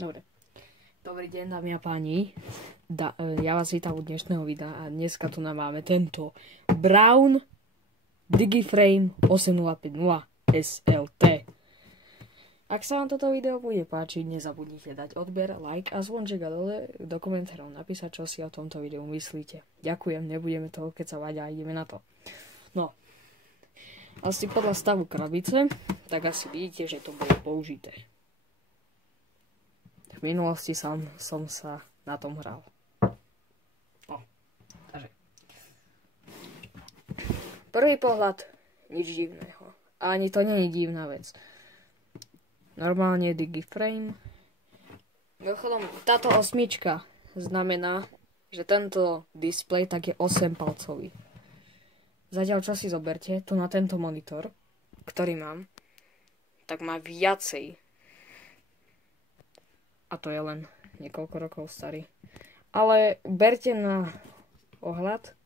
Dobre. Dobrý deň, dámy a páni. Ja vás vítam u dnešného videa a dneska tu máme tento Braun Digiframe 8050 SLT. Ak sa vám toto video bude páčiť, nezabudnite dať odber, like a zvonček a dole do komentárov napísať, čo si o tomto videu myslíte. Ďakujem, nebudeme toho kecavať a ideme na to. No, asi podľa stavu krabice, tak asi vidíte, že to bolo použité. V minulosti som sa na tom hral. No, takže. Prvý pohľad, nič divného. A ani to nie je divná vec. Normálne Digiframe. Mimochodom, táto osmička znamená, že tento displej tak je 8-palcový. Zatiaľ čo si zoberte, tu na tento monitor, ktorý mám, tak má viacej. A to je len niekoľko rokov starý. Ale berte na ohľad,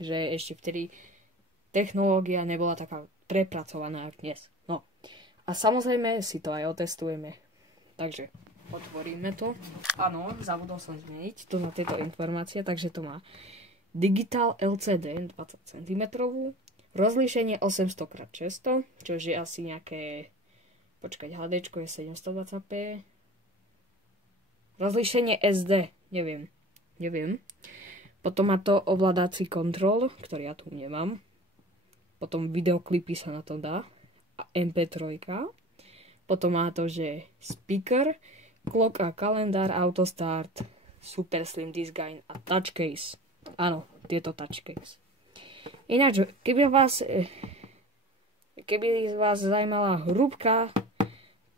že ešte vtedy technológia nebola taká prepracovaná ako dnes. No. A samozrejme si to aj otestujeme. Takže otvoríme to. Áno, zabudol som zmeniť tu na tejto informácie, takže to má Digital LCD 20 cm, rozlíšenie 800x600, čo je asi nejaké, počkať, HDčko je 720p, rozlíšenie SD, neviem. Potom má to ovládací kontrol, ktorý ja tu nemám. Potom videoklipy sa na to dá. A MP3. Potom má to, že speaker, clock a kalendár, autostart, super slim design a touchcase. Áno, tieto touchcase. Ináč, keby vás zajímala hrúbka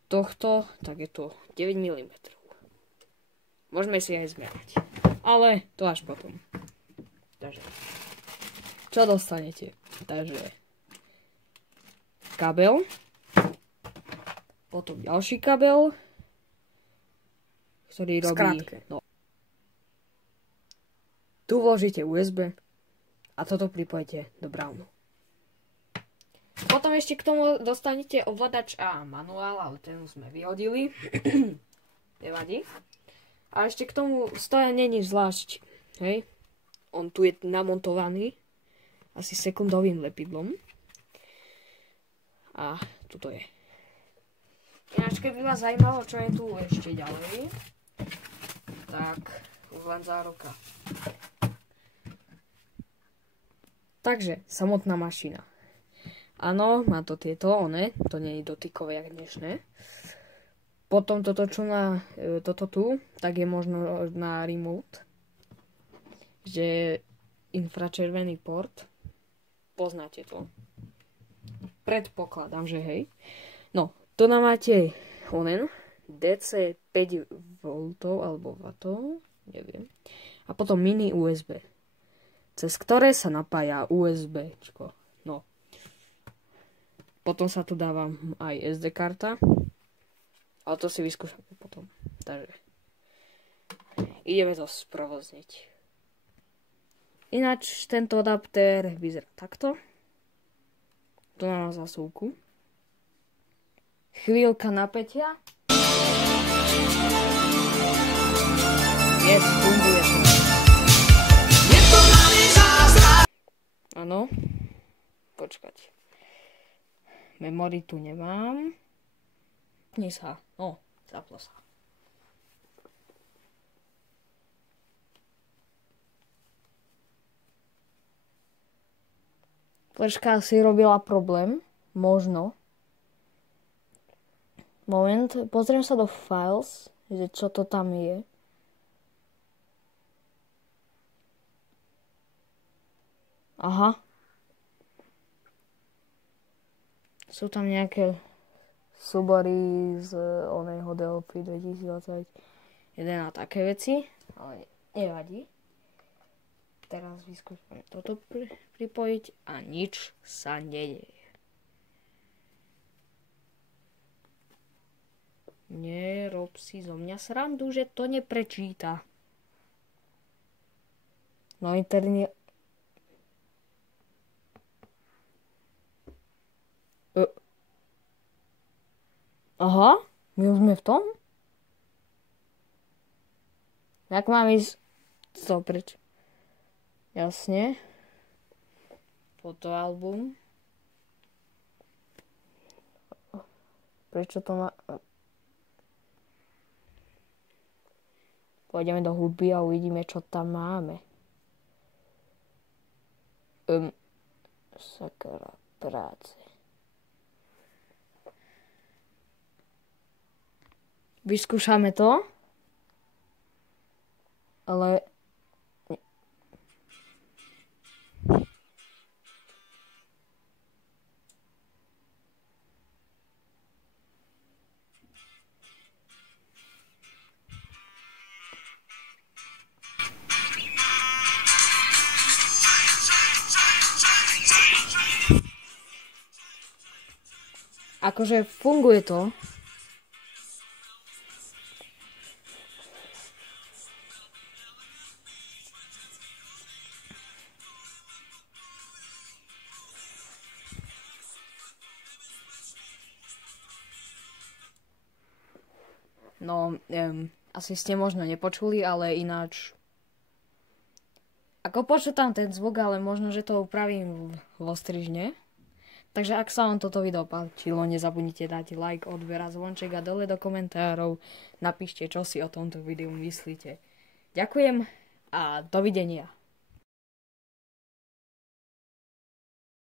tohto, tak je to 9 mm. Môžeme si aj zmerať. Ale to až potom. Takže, čo dostanete? Takže, kabel. Potom ďalší kabel, ktorý robí... Skrátke. No. Tu vložíte USB a toto pripojíte do Braunu. Potom ešte k tomu dostanete ovládač a manuál, ale ten sme vyhodili. Nevadí. A ešte k tomu stoja není zvlášť, hej. On tu je namontovaný asi sekundovým lepidlom. A tuto je. Ináč, keby vás zajímalo, čo je tu ešte ďalej, tak už len záruka. Takže, samotná mašina. Áno, má to tieto, to nie je dotykové, jak dnešné. Potom toto, čo má toto tu, tak je možno na remote. Že infračervený port. Poznáte to. Predpokladám, že hej. No, tu nám máte DC 5V alebo W, neviem. A potom mini USB, cez ktoré sa napája USB. No. Potom sa tu dáva aj SD karta. Ale to si vyskúšame potom. Takže ideme to sprovozniť. Ináč tento adaptér vyzerá takto. Tu mám zasúvku. Chvíľka napätia. Yes, funguje to. Áno. Počkať. Memory tu nemám. Zapni sa. No, zaplo sa. Fleška si robila problém. Možno. Moment, pozriem sa do files, že čo to tam je. Aha. Sú tam nejaké súbory z oného Delphi 2021 a také veci, ale nevadí. Teraz vyskúšame toto pripojiť a nič sa nedeje. Nerob si zo mňa srandu, že to neprečíta. No internet... Aha, my už sme v tom? Jak mám ísť to preč? Jasne. Fotoalbum. Prečo to má... Pôjdeme do hudby a uvidíme, čo tam máme. Sakra práce. Vyskúšame to. Ale... Akože funguje to. No, asi ste možno nepočuli, ale ináč... Ako počuť tam ten zvuk, ale možno, že to upravím vo strižne. Takže ak sa vám toto video páčilo, nezabudnite dať like, odber a zvonček a dole do komentárov napíšte, čo si o tomto videu myslíte. Ďakujem a dovidenia.